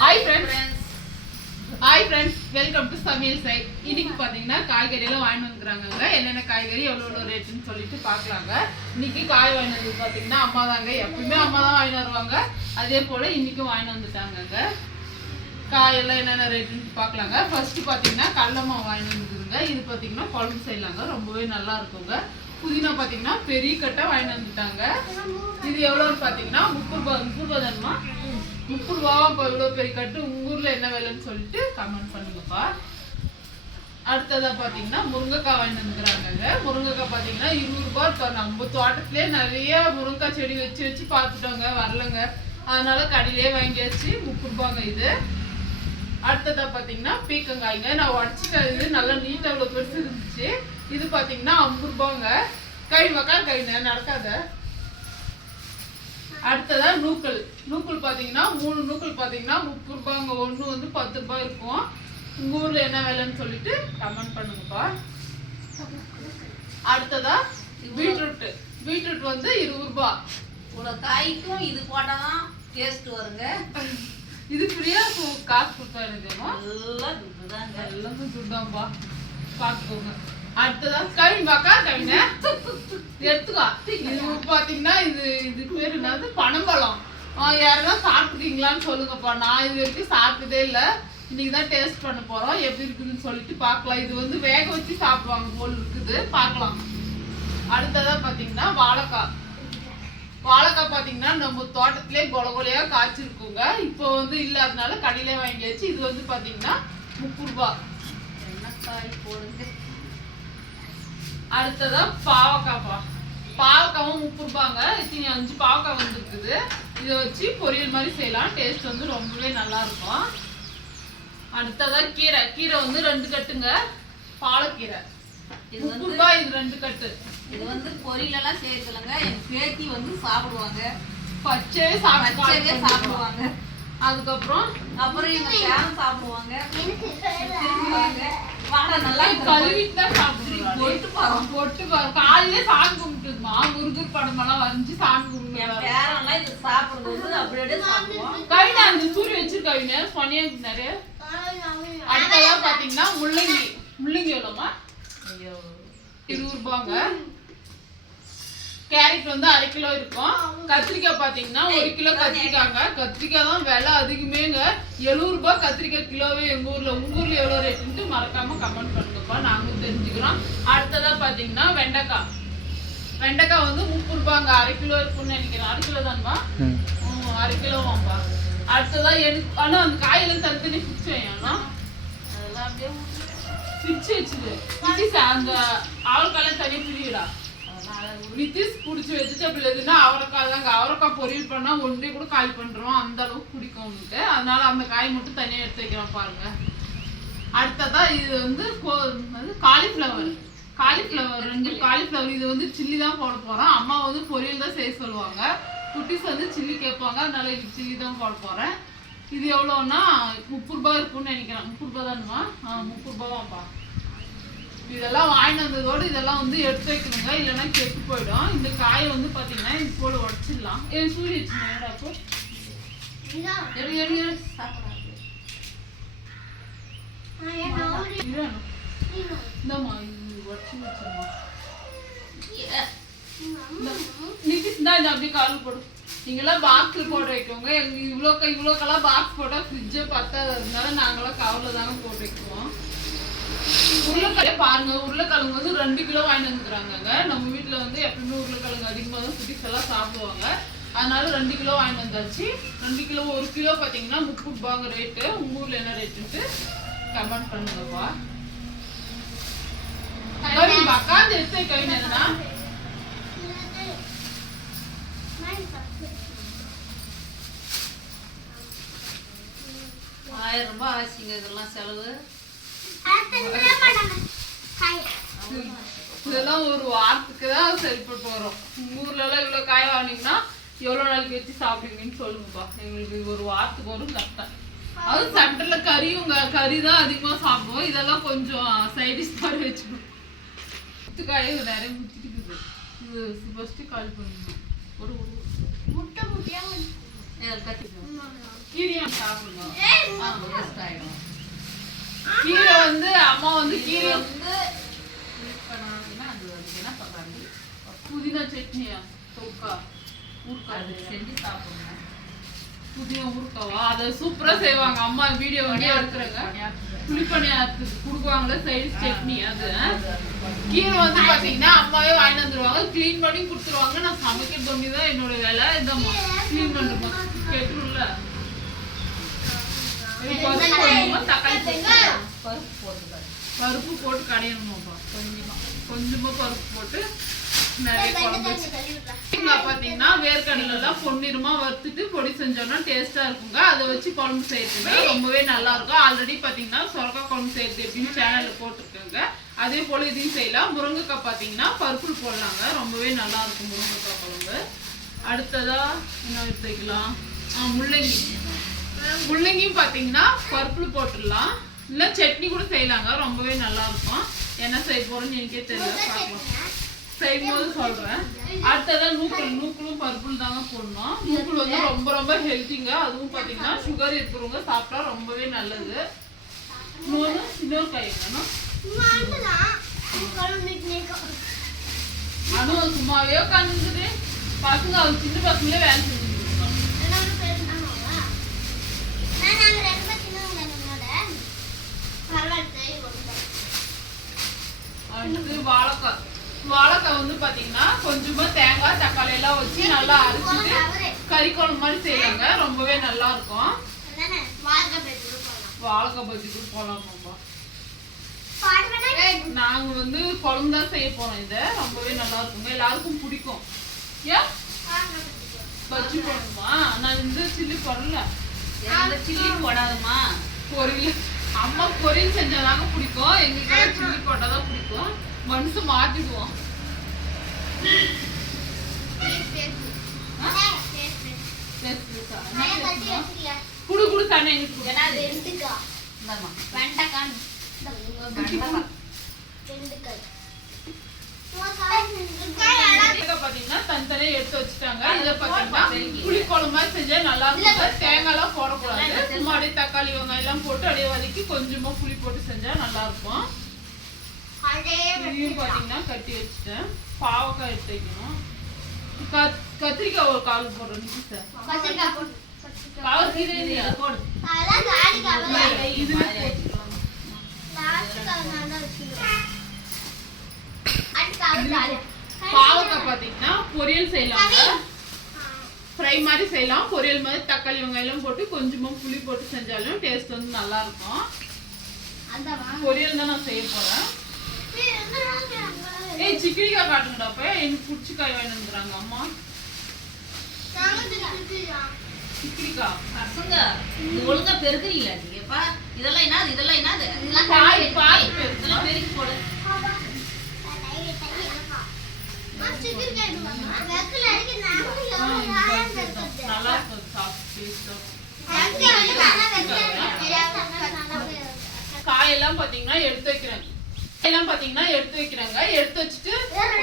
Hi friends hi friends welcome to சமையல் side இன்னைக்கு பார்த்தீங்கன்னா காய்கறி எல்லாம் வந்துக்கிறாங்க என்னென்ன காய்கறி எவ்வளோ எவ்வளோ ரேட்டுன்னு சொல்லிட்டு பார்க்கலாங்க. இன்னைக்கு காய் வாங்கி வந்து பார்த்தீங்கன்னா அம்மா தாங்க. எப்பவுமே அம்மா தான் வாங்கி வருவாங்க. அதே போல் இன்னைக்கும் வாங்கி வந்துட்டாங்கங்க. காயெல்லாம் என்னென்ன ரேட்டுன்னு பார்க்கலாங்க. ஃபர்ஸ்ட்டு பார்த்தீங்கன்னா கடல வாங்கி வந்துருங்க. இது பார்த்தீங்கன்னா குழம்பு செய்யலாங்க. ரொம்பவே நல்லா இருக்குங்க. புதினா பார்த்தீங்கன்னா பெரிய கட்டை வாங்கி வந்துட்டாங்க. இது எவ்வளோன்னு பார்த்தீங்கன்னா முப்பது ரூபா முப்பது ரூபா தானுமா முப்பது ரூபாவா இப்போ இவ்வளோ பெரிய கட்டு உங்கள் ஊரில் என்ன விலைன்னு சொல்லிட்டு கமெண்ட் பண்ணுங்கப்பா. அடுத்ததாக பார்த்தீங்கன்னா முருங்கைக்காய் வாங்கிட்டு வந்துக்கிறாங்க முருங்கைக்காய் பார்த்தீங்கன்னா இருபது ரூபா இப்போ நம்ம தோட்டத்திலே நிறைய முருங்கைக்காய் செடி வச்சு வச்சு பார்த்துட்டோங்க வரலங்க. அதனால கடையிலே வாங்கியாச்சு. முப்பது ரூபாங்க இது. அடுத்ததாக பார்த்தீங்கன்னா பீக்கங்காய்ங்க நான் உடச்சிட்டேன் இது நல்லா நீட்டாக அவ்வளோ பெருசு இருந்துச்சு. இது பார்த்தீங்கன்னா ஐம்பது ரூபாங்க. கை மக்கா கைங்க நடக்காத. அடுத்ததா நூக்கல் நூக்கல் பார்த்தீங்கன்னா மூணு நூக்கல் பார்த்தீங்கன்னா முப்பது ரூபாங்க. ஒன்று வந்து பத்து ரூபாய் இருக்கும். உங்க ஊர்ல என்ன விலைன்னு சொல்லிட்டு கமெண்ட் பண்ணுங்கப்பா. அடுத்ததா பீட்ரூட் பீட்ரூட் வந்து இருபது ரூபாய் இவ்வளோ காய்க்கும் இது போட்டாதான் டேஸ்ட் வருங்க. இது ஃப்ரீயா காசு கொடுத்தா எனக்குமா நல்லா துட்டுதாங்க எல்லாம் துட்டாம்பா பார்த்துக்கோங்க. அடுத்ததா கவின்பாக்கா கவின. எடுத்துக்கா. இது பாத்தீங்கன்னா இது இது பேர் என்னது? பனம்பழம். ஆ, யாருன்னா சாப்பிட்டுருக்கீங்களான்னு சொல்லுங்கப்பா. நான் இது வரைக்கும் சாப்பிட்டதே இல்லை. இன்னைக்கு தான் டேஸ்ட் பண்ண போறோம். எப்படி இருக்குதுன்னு சொல்லிட்டு பார்க்கலாம் இது வந்து வேக வச்சு சாப்பிடுவாங்க போல் இருக்குது. பார்க்கலாம் அடுத்ததா பார்த்தீங்கன்னா வாழைக்காய். வாழைக்காய் பார்த்தீங்கன்னா நம்ம தோட்டத்திலே கொல கொலையா காய்ச்சிருக்குங்க. இப்போ வந்து இல்லாதனால கடையிலே வாங்கியாச்சு இது வந்து பார்த்தீங்கன்னா முப்பது ரூபா. என்ன காய் போடுங்க. அடுத்ததா பாவக்காய்ப்பா பாவக்காவும் முப்பது ரூபாங்க இத்தனை அஞ்சு பாவக்காய் வந்துருக்குது. இதை வச்சு பொரியல் மாதிரி செய்யலாம். டேஸ்ட் வந்து ரொம்பவே நல்லா இருக்கும் அடுத்ததா கீரை. கீரை வந்து ரெண்டு கட்டுங்க. பாலக்கீரை. இது வந்து இது ரெண்டு கட்டு. இது வந்து பொரியலெல்லாம் சேர்க்கலங்க என் பேத்தி வந்து சாப்பிடுவாங்க. பச்சையே பச்சையே சாப்பிடுவாங்க. அதுக்கப்புறம் அப்புறம் எங்க சாப்பிடுவாங்க. காலையிலே சாமி கும்பிட்டுமா முருகர் படமெல்லாம் வரைஞ்சு சாமி கும்பிட்டு வந்து அப்படியே கவினா அந்த சூரிய வச்சிருக்கவின சொன்னியா நிறைய அடுத்ததா பாத்தீங்கன்னா முள்ளங்கி. முள்ளங்கி எவ்வளோமா ஐயோ இருபது ரூபாங்க. கேரட் வந்து அரை கிலோ இருக்கும். கத்திரிக்காய் பாத்தீங்கன்னா ஒரு கிலோ கத்திரிக்காய்ங்க கத்திரிக்காய் தான் விலை அதிகமேங்க. எழுபது ரூபாய் கத்திரிக்காய் கிலோவே எங்க ஊர்ல. உங்க ஊர்ல எவ்வளவு ரேட்டுன்ட்டு மறக்காம கமெண்ட் பண்ணுங்கப்பா. நாங்களும் தெரிஞ்சுக்கிறோம். அடுத்ததா பாத்தீங்கன்னா வெண்டைக்காய். வெண்டைக்காய் வந்து முப்பது ரூபாங்க அரை கிலோ இருக்கும்னு நினைக்கிறேன். அரை கிலோ தான்பா ம், அரை கிலோவாம்பா அடுத்ததா எனக்கு ஆனா அந்த காயெல்லாம் தனித்தனி பிடிச்சி வையானா அதெல்லாம் அப்படியே பிடிச்சி வச்சுது பிடிச்சி அந்த அவரைக்காயெல்லாம் தனியாக நிதிஷ் அதனால வித்திஸ் பிடிச்சி வச்சுட்டு அவரைக்காய் தாங்க. அவரைக்காய் பொரியல் பண்ணா ஒன்றே கூட காய் பண்றோம். அந்த அளவுக்கு பிடிக்கும் அவனுக்கு அதனால அந்த காய் மட்டும் தனியா எடுத்து வைக்கிறோம் பாருங்க. அடுத்ததா இது வந்து காலிஃப்ளவர் காலிஃப்ளவர் ரெண்டு காலிஃப்ளவர் இது வந்து சில்லி தான் போட போறோம் அம்மா வந்து பொரியல் தான் செய்ய சொல்லுவாங்க. குட்டிஸ் வந்து சில்லி கேட்பாங்க. அதனால இது சில்லி தான் போட போறேன். இது எவ்வளோன்னா முப்பது ரூபாய் இருக்கும்னு நினைக்கிறேன். முப்பது ரூபாய் தானுமா? ஆ முப்பது ரூபாவாப்பா இதெல்லாம் வாங்கிட்டு வந்ததோட இதெல்லாம் வந்து எடுத்து வைக்கணுங்க. இல்லைன்னா கெட்டு போயிடும். இந்த காயை வந்து பார்த்தீங்கன்னா இது போல உடச்சிடலாம். ஏ சூரிய அப்போ? எடு எடு எடு. இது உடச்சி வச்சிருமா அப்படியே கால் போடும் நீங்களாம் பாக்ஸில் போட்டு வைக்கோங்க. எங்கள் இவ்வளோக்கா இவ்வளோக்கெல்லாம் பாக்ஸ் போட்டால் ஃப்ரிட்ஜே பத்தாததுனால நாங்களாம் கவரில் தாங்க போட்டு வைக்குவோம். உருளைக்கிழங்கு பாருங்க உருளைக்கிழங்கு வந்து ரெண்டு கிலோ வாங்கிட்டு வந்துக்கிறாங்க. நம்ம வீட்டில் வந்து எப்பவுமே உருளைக்கிழங்கு அதிகமாக தான் சுட்டிஸ் எல்லாம் சாப்பிடுவாங்க. அதனால ரெண்டு கிலோ வாங்கிட்டு வந்தாச்சு. ரெண்டு கிலோ ஒரு கிலோ பார்த்தீங்கன்னா முப்பது ரூபாங்க ரேட்டு உங்க ஊர்ல என்ன ரேட்டுன்ட்டு கமெண்ட் பண்ணுங்கப்பா. கவின் எடுத்து கவின் என்னன்னா ஆயிரம் ரூபாய் ஆச்சுங்க இதெல்லாம் செலவு. இதெல்லாம் ஒரு வாரத்துக்கு தான் சரிப்பட்டு வரும். ஊர்ல எல்லாம் இவ்வளவு காய் வாங்கினீங்கன்னா எவ்வளவு நாளைக்கு வச்சு சாப்பிடுவீங்கன்னு சொல்லுங்கப்பா. எங்களுக்கு ஒரு வாரத்துக்கு வரும் கஷ்டம் அதுவும் சென்டர்ல கறியுங்க கறி தான் அதிகமா சாப்பிடுவோம். இதெல்லாம் கொஞ்சம் சைடிஷ் மாதிரி வச்சுக்கணும். காய் நிறைய முத்திட்டு இது ஃபர்ஸ்ட் கால் பண்ணுங்க. ஒரு கத்திக்கணும் கீரையும் சாப்பிடுங்க. வேஸ்ட் ஆயிடும். கீரை வந்து அம்மா வந்து கீரை வந்து அது என்ன புதினா சட்னியா? தொக்கா? அது ஊறுக்காய் செஞ்சு சாப்பிடுங்க. புதினா ஊறுக்காவா அதை சூப்பரா செய்வாங்க. அம்மா வீடியோ வீடியோ எடுக்கிறேங்க. புளிப்பணியாரத்துக்கு கொடுக்குவாங்களே சைடு சட்னி அது. கீரை வந்து பாத்தீங்கன்னா அம்மாவே வாங்கிட்டு வந்துருவாங்க. க்ளீன் பண்ணி கொடுத்துருவாங்க. நான் சமைக்க பண்ணி தான் என்னோட வேலை. இந்த க்ளீன் பண்ணுறோம் கெட்டுருல பருப்பு போடணுமா தக்காளி பருப்பு பருப்பு போட்டு கடையணுமாப்பா கொஞ்சமா கொஞ்சமா பருப்பு போட்டு நிறைய குழம்பு பாத்தீங்கன்னா வேர்க்கடலை எல்லாம் பொன்னிறமா வறுத்துட்டு பொடி செஞ்சோம்னா டேஸ்டா இருக்குங்க அதை வச்சு குழம்பு செய்யறதுங்க ரொம்பவே நல்லா இருக்கும் ஆல்ரெடி பாத்தீங்கன்னா சொரக்காய் குழம்பு செய்யறது எப்படின்னு சேனல்ல போட்டிருக்காங்க அதே போல இதையும் செய்யலாம் முருங்கைக்காய் பாத்தீங்கன்னா பருப்பு போடலாங்க ரொம்பவே நல்லா இருக்கும் முருங்கைக்காய் குழம்பு அடுத்ததா என்ன எடுத்துக்கலாம் ஆ, முள்ளங்கி முள்ளங்கியும் பாத்தீங்கன்னா பருப்பு போட்டுடலாம். இல்ல சட்னி கூட செய்யலாங்க. ரொம்பவே நல்லா இருக்கும் என்ன செய்ய போறோம்னு எனக்கே தெரியல. பார்க்கலாம். செய்யும்போது சொல்றேன். அடுத்ததான் நூக்கல் நூக்கலும் பருப்பும் தாங்க போடணும். நூக்கல் வந்து ரொம்ப ரொம்ப ஹெல்த்திங்க அதுவும் பாத்தீங்கன்னா சுகர் இருக்கிறவங்க சாப்பிட்டா ரொம்பவே நல்லது. இன்னொரு இன்னொரு காய் வேணும். அனு சும்மாவே உட்காந்துருக்குது பசங்க அவங்க சின்ன பசங்களே வேலை செஞ்சுட்டு அடுத்து வாழைக்காய். வாழைக்காய் வந்து பாத்தீங்கன்னா கொஞ்சமா தேங்காய் தக்காளி எல்லாம் வச்சு நல்லா அரைச்சிட்டு கறி குழம்பு மாதிரி செய்யலாங்க. ரொம்பவே நல்லா இருக்கும். வாழைக்காய் பஜ்ஜி கூட போலாமாப்பா நாங்க வந்து குழம்பு தான் செய்ய போறோம் இத. ரொம்பவே நல்லா இருக்குங்க. எல்லாருக்கும் பிடிக்கும். ஏன்? பஜ்ஜி போடணுமா? நான் இந்த சில்லி போடல. சில்லி போடாதம்மா. பொரியல் அம்மா பொரியல் செஞ்சாதாங்க பிடிக்கும். எங்களுக்கு சில்லி போட்டாதான் பிடிக்கும். மனசு மாத்திடுவோம்? குடு குடு தானே எங்களுக்கு இந்தாம்மா. வெண்டைக்காய். பாத்தீங்கன்னா தனித்தனியா எடுத்து வச்சுட்டாங்க. இத பாத்தீங்கன்னா புளி குழம்பு மாதிரி செஞ்சா நல்லா இருக்கும். தேங்காய் எல்லாம் போடக்கூடாது. சும்மா அப்படியே தக்காளி வெங்காயம் எல்லாம் போட்டு அப்படியே வதக்கி கொஞ்சமா புளி போட்டு செஞ்சா நல்லா இருக்கும். இதையும் பாத்தீங்கன்னா கட்டி வச்சுட்டேன். பாவக்காய் எடுத்து வைக்கணும். கத்- கத்திரிக்காய் ஒரு கால் போடுறேன். சார். பாவக்கீரை இல்லையா? போடு. இதுவே. பாவக்காய் பாத்தீங்கன்னா பொரியல் செய்யலாங்க. ஃப்ரை மாதிரி செய்யலாம். பொரியல் மாதிரி தக்காளி வெங்காயம் எல்லாம் போட்டு கொஞ்சமா புளி போட்டு செஞ்சாலும் டேஸ்ட் வந்து நல்லா இருக்கும் பொரியல் தான் நான் செய்ய போறேன். ஏய் சிக்கிரிக்காய் காட்டுங்கடாப்ப எனக்கு பிடிச்சி காய் வேணுங்கிறாங்க அம்மா. சிக்கிரிக்காய் பசங்க ஒழுங்கா பெருக்குறீங்களா நீங்கப்பா இதெல்லாம் என்னது இதெல்லாம் என்னது காய் பெருசு. இதெல்லாம் பெருக்கி போடு நல்லா இருக்கும் சாப்பிட்டு டேஸ்டா காயெல்லாம் பாத்தீங்கன்னா எடுத்து வைக்கிறேன். எல்லாம் பாத்தீங்கன்னா எடுத்து வைக்கிறாங்க. எடுத்து வச்சுட்டு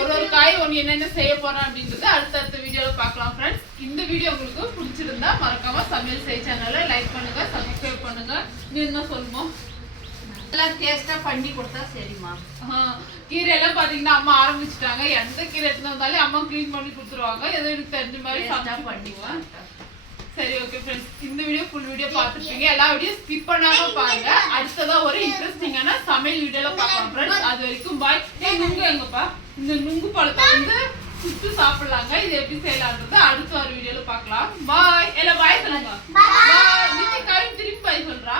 ஒரு ஒரு காய் ஒன்று என்னென்ன செய்ய போறேன் அப்படின்றது அடுத்தடுத்த வீடியோவில் பார்க்கலாம் ஃப்ரெண்ட்ஸ் இந்த வீடியோ உங்களுக்கு பிடிச்சிருந்தா மறக்காம சமையல் செய் சேனலை லைக் பண்ணுங்க சப்ஸ்கிரைப் பண்ணுங்க. நீ என்ன சொல்லுமோ எல்லாம் டேஸ்ட்டாக பண்ணி கொடுத்தா சரிம்மா. கீரை எல்லாம் பார்த்தீங்கன்னா அம்மா ஆரம்பிச்சிட்டாங்க. எந்த கீரை எடுத்து வந்தாலும் அம்மா க்ளீன் பண்ணி கொடுத்துருவாங்க. ஏதோ எனக்கு தெரிஞ்ச மாதிரி சாப்பிட்டா பண்ணிக்கலாம் சரி ஓகே ஃப்ரெண்ட்ஸ் இந்த வீடியோ ஃபுல் வீடியோ பார்த்துருப்பீங்க. எல்லா வீடியோ ஸ்கிப் பண்ணாம பாருங்க. அடுத்ததான் ஒரு இன்ட்ரெஸ்டிங்கான சமையல் வீடியோல பார்க்கலாம் ஃப்ரெண்ட்ஸ் அது வரைக்கும் பாய் நுங்கு எங்கப்பா? இந்த நுங்கு பழத்தை வந்து சுட்டு சாப்பிடலாங்க. இது எப்படி செய்யலாம்ன்றது அடுத்த ஒரு வீடியோல பார்க்கலாம். பாய் எல்லாம் பாய் சொல்லுங்க. பாய் திருப்பி பாய் சொல்றா.